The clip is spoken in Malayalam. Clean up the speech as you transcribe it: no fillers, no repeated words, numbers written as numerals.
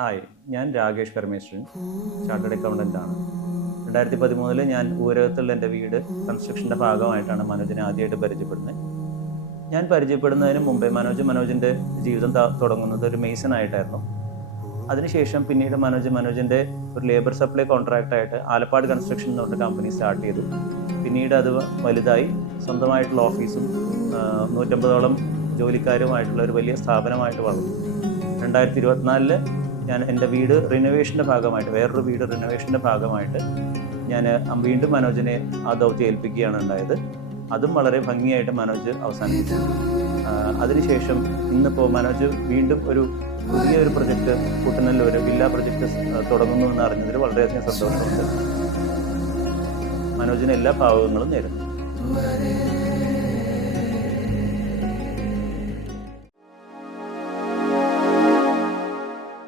ഹായ്, ഞാൻ രാകേഷ് പരമേശ്വരൻ, ചാർട്ടേഡ് അക്കൗണ്ടൻ്റ് ആണ്. 2013 ഞാൻ ഊരകത്തുള്ള എൻ്റെ വീട് കൺസ്ട്രക്ഷൻ്റെ ഭാഗമായിട്ടാണ് മനോജിനെ ആദ്യമായിട്ട് പരിചയപ്പെടുന്നത്. ഞാൻ പരിചയപ്പെടുന്നതിന് മുമ്പേ മനോജിൻ്റെ ജീവിതം തുടങ്ങുന്നത് ഒരു മെയ്സൺ ആയിട്ടായിരുന്നു. അതിനുശേഷം പിന്നീട് മനോജിൻ്റെ ഒരു ലേബർ സപ്ലൈ കോൺട്രാക്റ്റായിട്ട് ആലപ്പാട് കൺസ്ട്രക്ഷൻ എന്ന് പറഞ്ഞ കമ്പനി സ്റ്റാർട്ട് ചെയ്തു. പിന്നീട് അത് വലുതായി സ്വന്തമായിട്ടുള്ള ഓഫീസും 150ഓളം ജോലിക്കാരുമായിട്ടുള്ള ഒരു വലിയ സ്ഥാപനമായിട്ട് വളർന്നു. 2024 ഞാൻ എൻ്റെ വീട് റിനോവേഷൻ്റെ ഭാഗമായിട്ട് വേറൊരു വീട് റിനോവേഷൻ്റെ ഭാഗമായിട്ട് ഞാൻ വീണ്ടും മനോജിനെ ആ ദൗത്യം ഏൽപ്പിക്കുകയാണ് ഉണ്ടായത്. അതും വളരെ ഭംഗിയായിട്ട് മനോജ് അവസാനിപ്പിച്ചു. അതിനുശേഷം ഇന്നിപ്പോൾ മനോജ് വീണ്ടും ഒരു പുതിയൊരു പ്രൊജക്റ്റ് കുട്ടനല്ലൂർ വില്ല പ്രൊജക്റ്റ് തുടങ്ങുന്നു എന്ന് അറിഞ്ഞതിൽ വളരെയധികം സന്തോഷമുണ്ട്. മനോജിന് എല്ലാ ഭാവങ്ങളും നേരുന്നു.